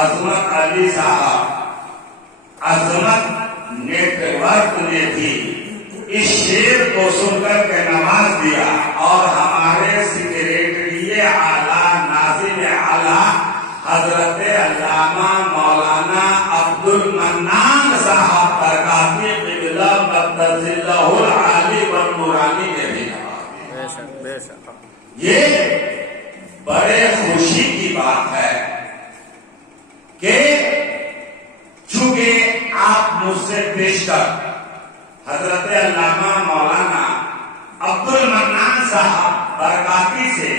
عظمت علی صاحب عظمت نیٹ ورک نے بھی اس شعر کو سن کر کے نواز دیا اور ہمارے سیکریٹری اعلیٰ ناظم اعلیٰ حضرت علامہ مولانا عبد المنان صاحب برکاتی قبلہ مقدس اللہ العالی والنورانی نے بھی نواز دیا۔ یہ بڑے خوشی کی بات ہے کہ چونکہ آپ مجھ سے بیشتر حضرت علامہ مولانا عبد المنان صاحب برکاتی سے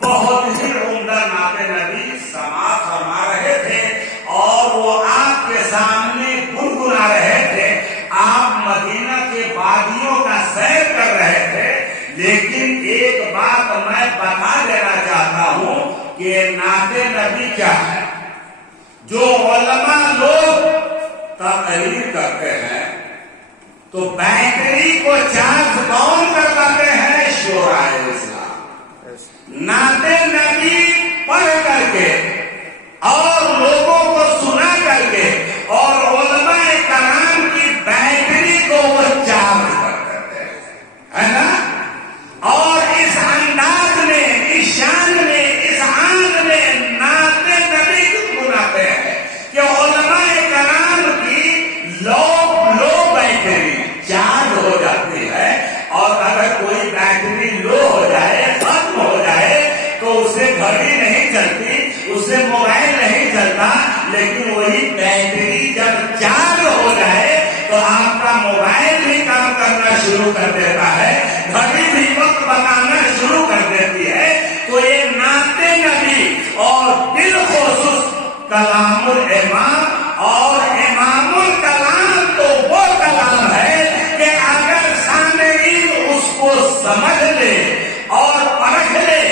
بہت ہی عمدہ نعت نبی سماعت فرما رہے تھے اور وہ آپ کے سامنے گنگنا رہے تھے، آپ مدینہ کے وادیوں کا سیر کر رہے تھے، لیکن ایک بات میں بتا دینا چاہتا ہوں کہ نعت نبی کیا ہے۔ جو علماء لوگ تقریر کرتے ہیں تو بیٹری کو چارج کون کرواتے ہیں؟ شورائے اسلام۔ نعت نبی پڑھ کر کے اور لوگوں کو سنا کر کے اور علماء کرام کی بیٹری کو وہ چارج کر دیتے ہیں، ہے نا؟ اور اس انداز میں، اس شان میں، اس آنگ میں نعت نبی گنگناتے ہیں کہ علماء کرام کی لو بیٹری چارج ہو جاتی ہے، اور اگر کوئی بیٹری لو ہو جائے، ختم ہو جائے تو اسے گھڑی نہیں چلتی، اسے موبائل نہیں چلتا، لیکن وہی بیٹری جب چارج ہو جائے تو آپ کا موبائل بھی کام کرنا شروع کر دیتا ہے، گھڑی بھی وقت بتانا شروع کر دیتی ہے۔ تو یہ نعت نبی اور بالخصوص کلام الامام اور امام الکلام تو وہ کلام ہے کہ اگر سامعین اس کو سمجھ لے اور پرکھ لے،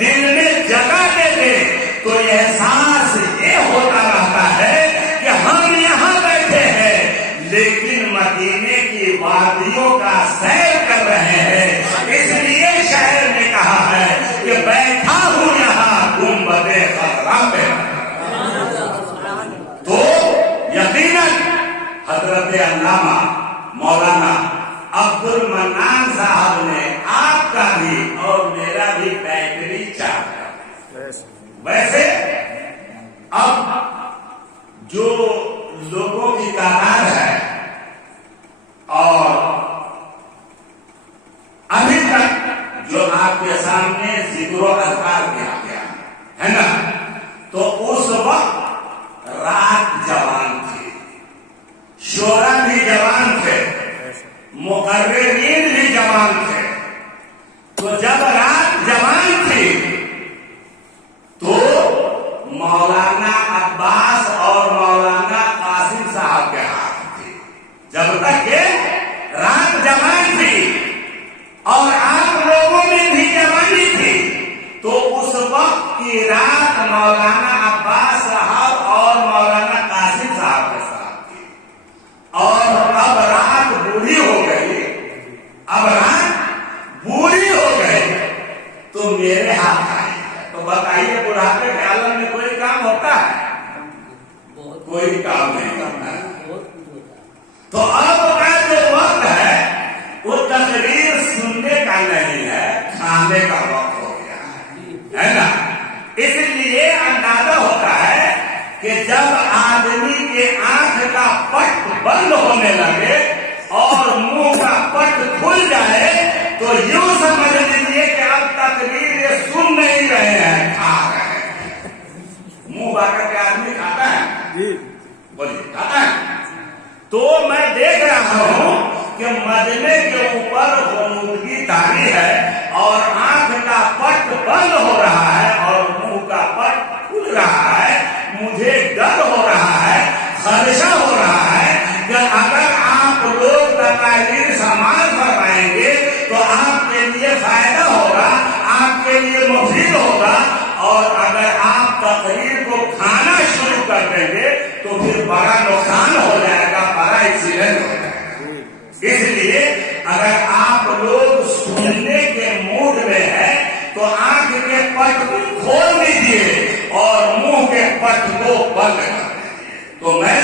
دل میں جگہ دے دے، تو احساس یہ ہوتا رہتا ہے کہ ہم یہاں بیٹھے ہیں لیکن مدینے کی وادیوں کا سیر کر رہے ہیں۔ اس لیے شاعر نے کہا ہے کہ بیٹھا ہوں یہاں گنبد خضرا پہ۔ تو یقیناً حضرت علامہ مولانا عبد المنان صاحب نے آپ کا بھی اور میرا بھی بیٹری چارج کر۔ ویسے اب جو لوگوں کی تعداد ہے اور ابھی تک جو آپ کے سامنے ذکر و اذکار کیا گیا ہے نا، تو اس وقت رات جوان تھی، شورا بھی جوان تھے، مقررین بھی جوان تھے۔ تو جب رات جوان تھی تو مولانا عباس اور مولانا قاسم صاحب کے ہاتھ تھی۔ جب تک کہ رات جوان تھی اور آپ لوگوں میں بھی جوانی تھی، تو اس وقت کی رات مولانا عباس صاحب اور مولانا قاسم صاحب کے ساتھ تھی، اور اب رات بوڑھی ہو گئی، اب رات بوڑھی ہو گئی تو میرے ہاتھ آئی ہے۔ تو بتائیے بڑھاپے کے عالم میں کوئی کام ہوتا ہے؟ کوئی کام نہیں کرتا ہے۔ تو اب کا جو وقت ہے وہ تقریر سننے کا نہیں ہے، کھانے کا وقت ہو گیا ہے نا۔ اس لیے اندازہ ہوتا ہے کہ جب آدمی کے آنکھ کا پٹ بند ہونے لگے اور منہ کا پٹ کھل جائے تو یوں سمجھ لیجیے کہ اب تقریر یہ سن نہیں رہے ہیں، کھا رہے ہیں۔ منہ باقی کے آدمی کھاتا ہے، بولیے کھاتا ہے؟ تو میں دیکھ رہا ہوں کہ مجمع کے اوپر غنودگی طاری ہے اور آنکھ کا پٹ بند ہو رہا ہے اور منہ کا پٹ کھل رہا ہے۔ مجھے ڈر ہو رہا ہے، خدشہ ہو رہا ہے کہ اگر آپ لوگ تقریر سماعت فرمائیں گے تو آپ کے لیے فائدہ ہوگا، آپ کے لیے مفید ہوگا، اور اگر آپ تقریر کو کھانا شروع کر دیں گے تو پھر بڑا نقصان ہو جائے گا، بڑا ایکسیڈنٹ ہو جائے گا۔ اس لیے اگر آپ لوگ سننے کے موڈ میں ہیں تو آنکھ کے پٹ کھول دیجیے اور منہ کے پٹ بند کر دیں۔ تو میں